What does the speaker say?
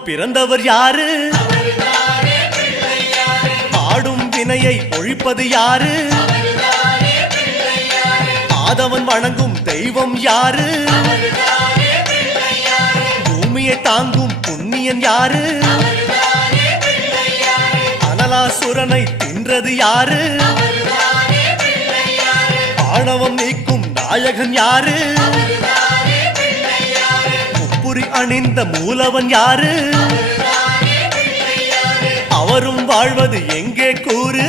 பிறந்தவர் யாரு? ஆடும் வினையை ஒழிப்பது யாரு? ஆதவன் வணங்கும் தெய்வம் யாரு? பூமியை தாங்கும் புண்ணியன் யாரு? அனலாசுரனை தின்றது யாரு? ஆணவம் நீக்கும் நாயகன் யாரு? முப்புரி அணிந்த மூலவன் யாரு? அவரும் வாழ்வது எங்கே கூறு?